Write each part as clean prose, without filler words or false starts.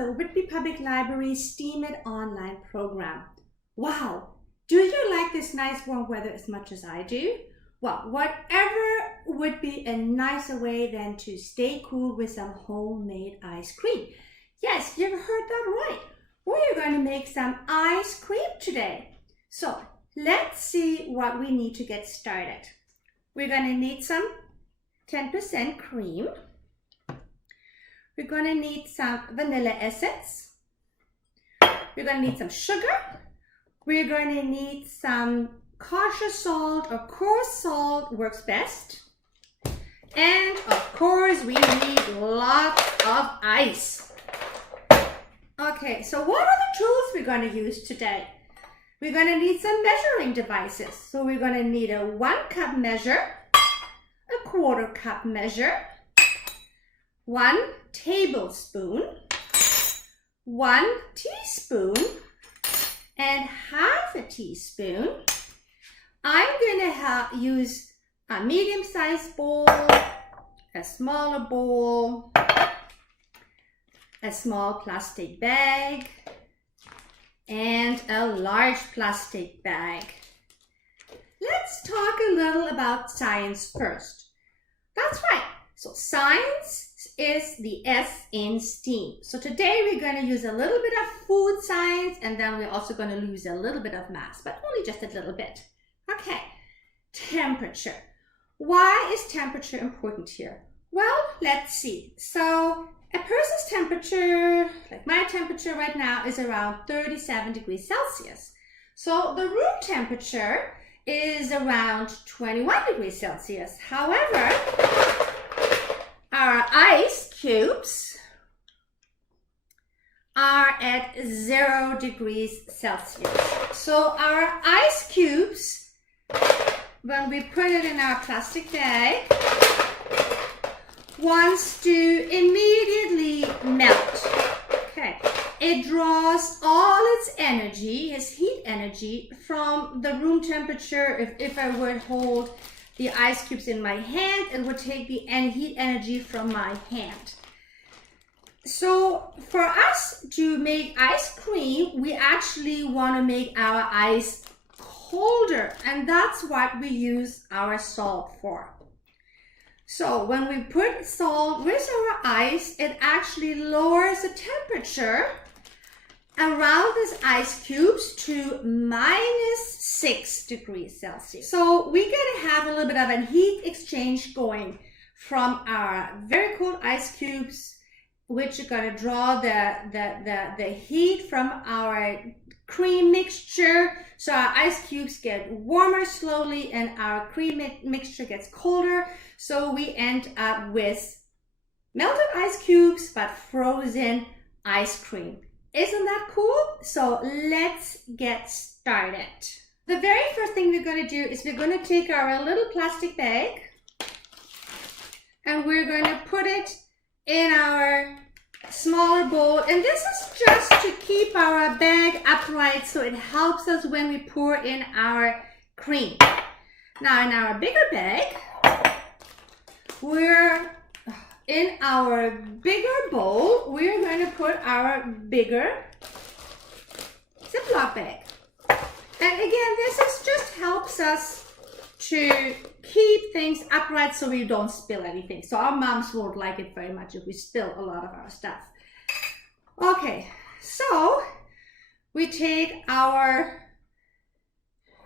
the Whitby Public Library STEAM It online program. Wow, do you like this nice warm weather as much as I do? Well, whatever would be a nicer way than to stay cool with some homemade ice cream. Yes, you've heard that right. We're going to make some ice cream today. So let's see what we need to get started. We're going to need some 10% cream. We're going to need some vanilla essence. We're going to need some sugar. We're going to need some kosher salt or coarse salt, works best. And of course, we need lots of ice. Okay, so what are the tools we're going to use today? We're going to need some measuring devices. So we're going to need a 1 cup measure, a 1/4 cup measure, 1 tablespoon, 1 teaspoon, and 1/2 teaspoon. I'm going to use a medium-sized bowl, a smaller bowl, a small plastic bag, and a large plastic bag. Let's talk a little about science first. That's right. So science is the S in STEAM. So today we're going to use a little bit of food science, and then we're also going to use a little bit of math, but only just a little bit. Okay, temperature. Why is temperature important here? Well, let's see. So a person's temperature, like my temperature right now, is around 37 degrees Celsius. So the room temperature is around 21 degrees Celsius. However, our ice cubes are at 0 degrees Celsius. So our ice cubes, when we put it in our plastic bag, wants to immediately melt. Okay, it draws all its energy, its heat energy, from the room temperature. If I would hold the ice cubes in my hand, it would take the heat energy from my hand. So for us to make ice cream, we actually want to make our ice colder, and that's what we use our salt for. So when we put salt with our ice, it actually lowers the temperature around these ice cubes to -6 degrees Celsius. So we're going to have a little bit of a heat exchange going from our very cold ice cubes, which are going to draw the heat from our cream mixture. So our ice cubes get warmer slowly and our cream mixture gets colder. So we end up with melted ice cubes, but frozen ice cream. Isn't that cool? So let's get started. The very first thing we're going to do is we're going to take our little plastic bag and we're going to put it in our smaller bowl, and this is just to keep our bag upright, so it helps us when we pour in our cream. Now in our bigger bag, in our bigger bowl, we're going to put our bigger Ziploc bag. And again, this just helps us to keep things upright so we don't spill anything. So our moms won't like it very much if we spill a lot of our stuff. Okay, so we take our,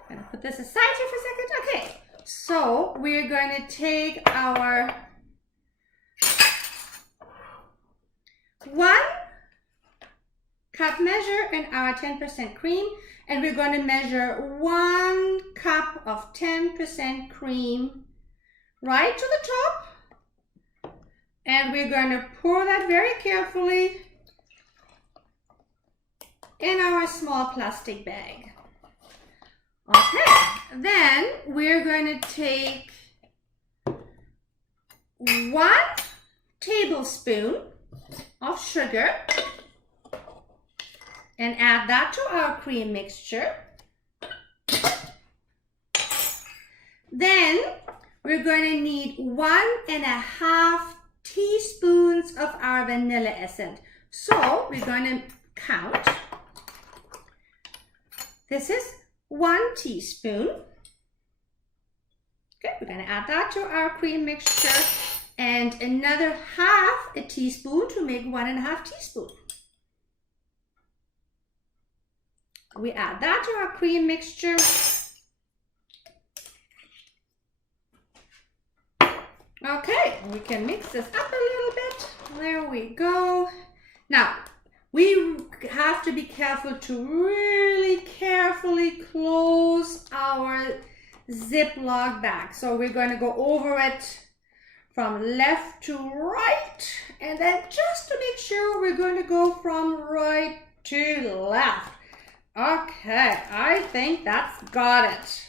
I'm gonna put this aside here for a second. Okay, so we're going to take our 1 cup measure and our 10% cream, and we're going to measure 1 cup of 10% cream right to the top, and we're going to pour that very carefully in our small plastic bag. Okay, then we're going to take 1 tablespoon of sugar and add that to our cream mixture. Then we're going to need 1.5 teaspoons of our vanilla essence. So we're going to count. This is 1 teaspoon. Okay, we're going to add that to our cream mixture and another half a teaspoon to make 1.5 teaspoons. We add that to our cream mixture. Okay, we can mix this up a little bit. There we go. Now, we have to be careful to really carefully close our Ziploc bag. So we're going to go over it from left to right. And then just to make sure, we're going to go from right to left. Okay, I think that's got it.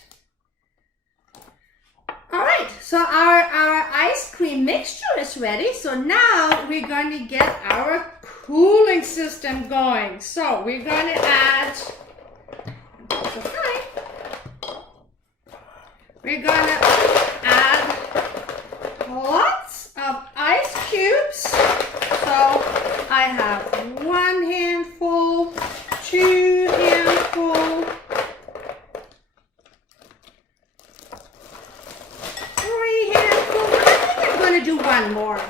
All right, so our ice cream mixture is ready. So now we're going to get our cooling system going. So we're going to add, we're going to add lots of ice cubes. So I have 1 handful, 2 handfuls, 3 handfuls. I think I'm going to do 1 more.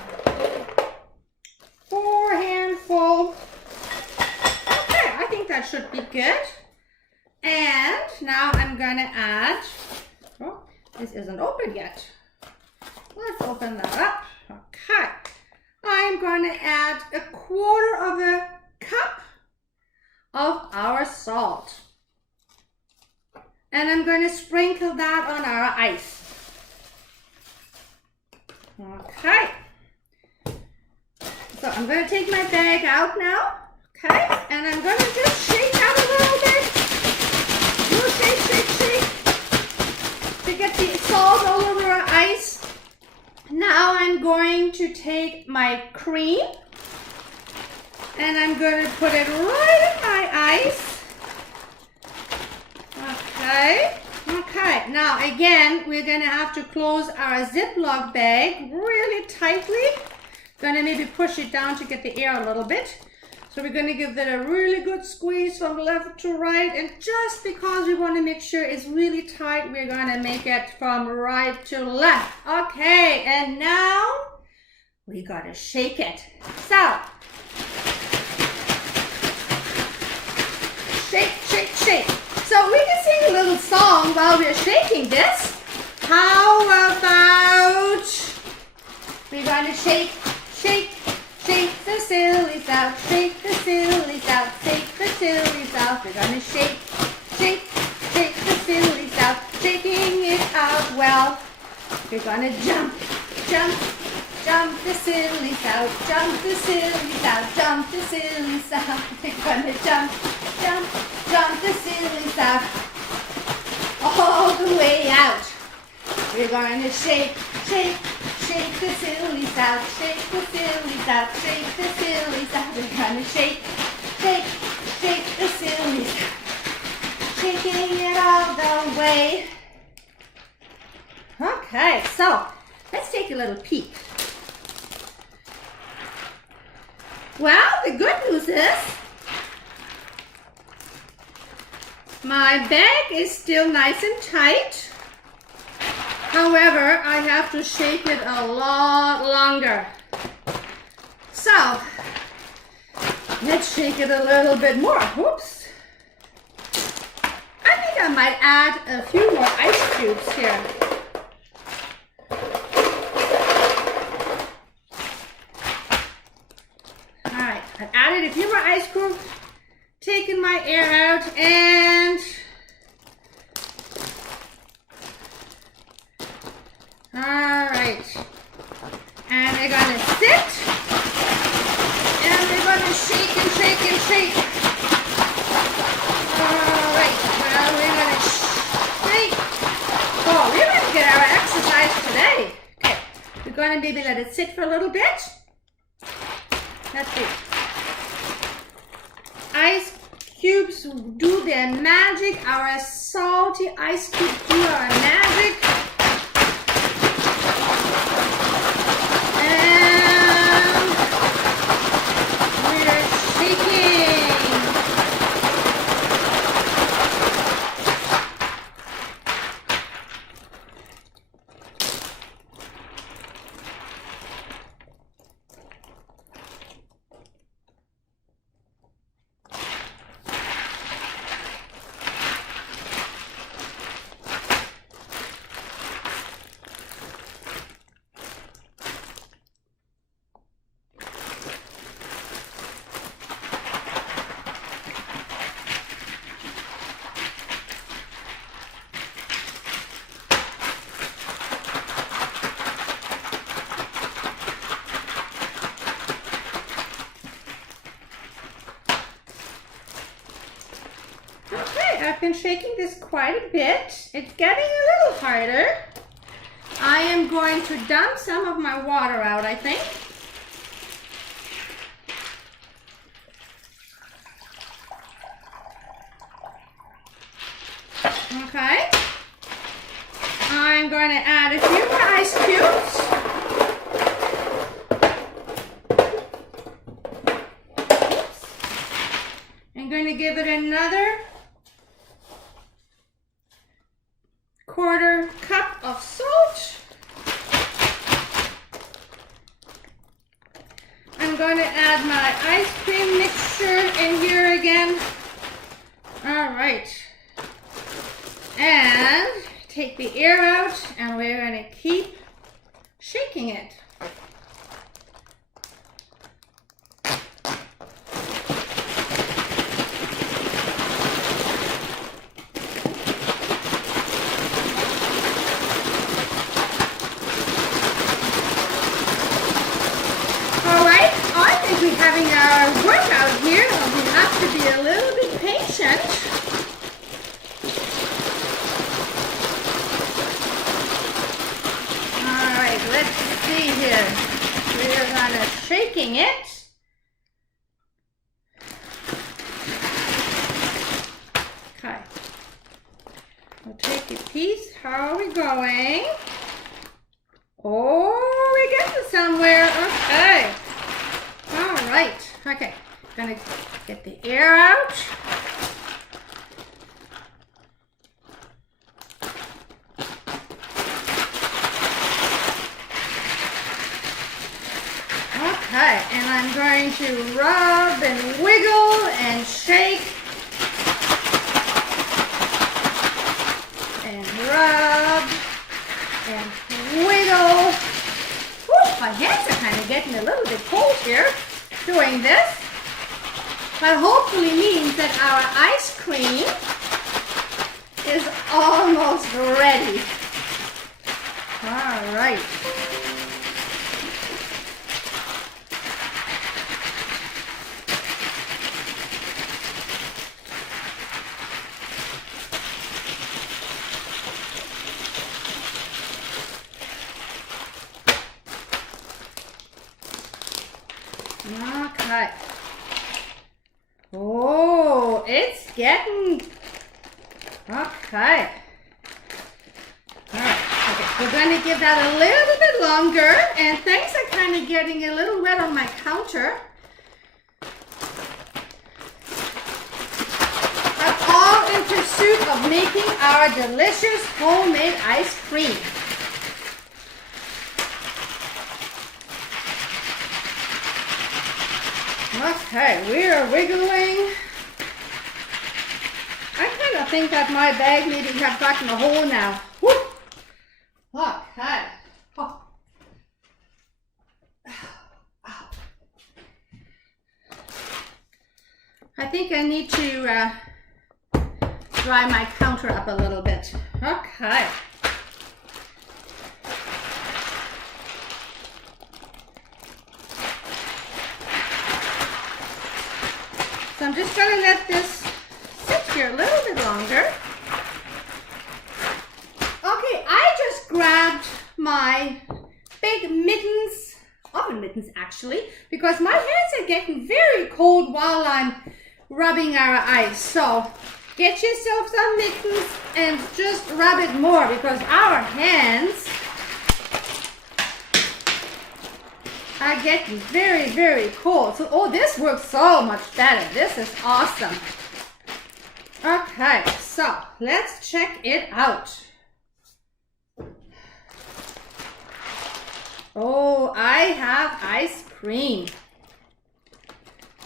4 handfuls. Okay, I think that should be good. And now I'm going to add, oh, this isn't open yet. Let's open that up. Okay. I'm going to add 1/4 cup of our salt. And I'm going to sprinkle that on our ice. Okay. So I'm going to take my bag out now. Okay. And I'm going to just shake out a little bit. Shake, shake, shake. To get the salt all over our ice. Now I'm going to take my cream. And I'm going to put it right in my ice. Okay. Okay. Now again, we're going to have to close our Ziploc bag really tightly. Going to maybe push it down to get the air a little bit. So we're going to give that a really good squeeze from left to right. And just because we want to make sure it's really tight, we're going to make it from right to left. Okay. And now we got to shake it. So shake, shake, shake. So we can sing a little song while we're shaking this. How about we're going to shake, shake, shake the sillies out, shake the sillies out, shake the sillies out. We're going to shake, shake, shake the sillies out, shaking it out well. We're going to jump, jump, jump the sillies out, jump the sillies out, jump the sillies out. We're going to jump, jump, jump the sillies out, all the way out. We're going to shake, shake, shake the sillies out, shake the sillies out, shake the sillies out. We're going to shake, shake, shake the sillies out, shaking it all the way. Okay, so let's take a little peek. Well, the good news is my bag is still nice and tight. However, I have to shake it a lot longer. So, let's shake it a little bit more. Oops. I think I might add a few more ice cubes here. Alright, I've added a few more ice cubes, taken my air out, and alright. And we're going to sit, and we're going to shake and shake and shake. Alright, well, we're going to shake. Oh, we're going to get our exercise today. Okay, we're going to maybe let it sit for a little bit. Let's see. Ice cubes do their magic. Our salty ice cubes do our magic. And we're I've been shaking this quite a bit. It's getting a little harder. I am going to dump some of my water out, I think. Okay. I'm going to add a few more ice cubes. Oops. I'm going to give it another quarter cup of salt. I'm going to add my ice cream mixture in here again. All right. And take the air out, and we're going to keep shaking it. Having our workout here, we have to be a little bit patient. All right, let's see here. We're gonna shaking it. Okay. We'll take a piece. How are we going? Oh, we're getting somewhere. Okay. All right, okay, gonna get the air out. Okay, and I'm going to rub and wiggle and shake. And rub and wiggle. Whew, my hands are kind of getting a little bit cold here doing this, but hopefully means that our ice cream is almost ready. All right. Okay. Oh, it's getting okay. All right. Okay, we're going to give that a little bit longer, and things are kind of getting a little wet on my counter. But all in pursuit of making our delicious homemade ice cream. Okay, we are wiggling. I kind of think that my bag maybe have gotten a hole now. Woo. Okay. Oh. I think I need to dry my counter up a little bit. Okay. So I'm just going to let this sit here a little bit longer. Okay, I just grabbed my big mittens, oven mittens actually, because my hands are getting very cold while I'm rubbing our ice. So get yourself some mittens and just rub it more, because our hands are getting very, very cold. So, oh, this works so much better. This is awesome. Okay, so let's check it out. Oh, I have ice cream.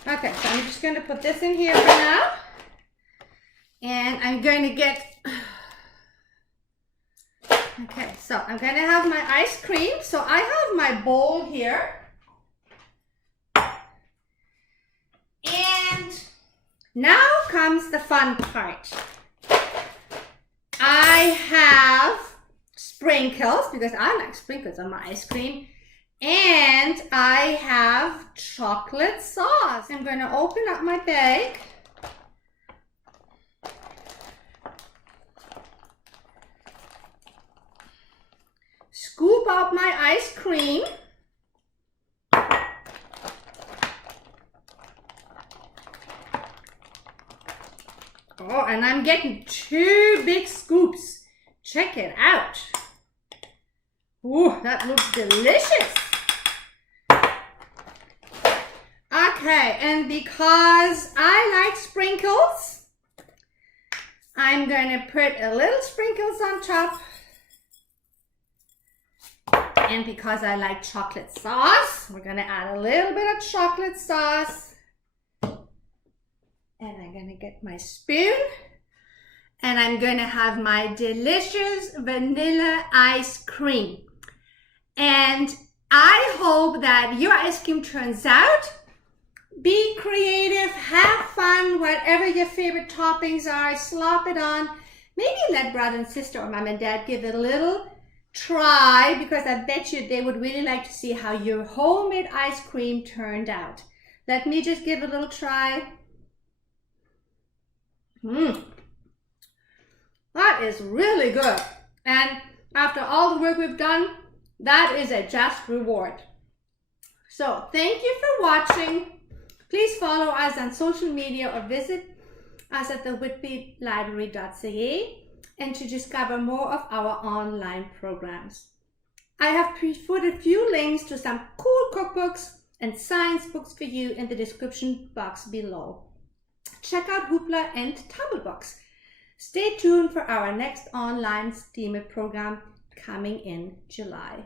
Okay, so I'm just going to put this in here for now. And I'm going to get... Okay, so I'm going to have my ice cream. So I have my bowl here. And now comes the fun part. I have sprinkles, because I like sprinkles on my ice cream. And I have chocolate sauce. I'm going to open up my bag. out my ice cream. Oh, and I'm getting 2 big scoops. Check it out. Ooh, that looks delicious. Okay, and because I like sprinkles, I'm going to put a little sprinkles on top. And because I like chocolate sauce, we're going to add a little bit of chocolate sauce. And I'm going to get my spoon. And I'm going to have my delicious vanilla ice cream. And I hope that your ice cream turns out. Be creative, have fun, whatever your favorite toppings are, slop it on. Maybe let brother and sister or mom and dad give it a little try, because I bet you they would really like to see how your homemade ice cream turned out. Let me just give it a little try. That is really good. And after all the work we've done, that is a just reward. So thank you for watching. Please follow us on social media or visit us at the whitbylibrary.ca and to discover more of our online programs. I have put a few links to some cool cookbooks and science books for you in the description box below. Check out Hoopla and Tumble Books. Stay tuned for our next online STEAMer program coming in July.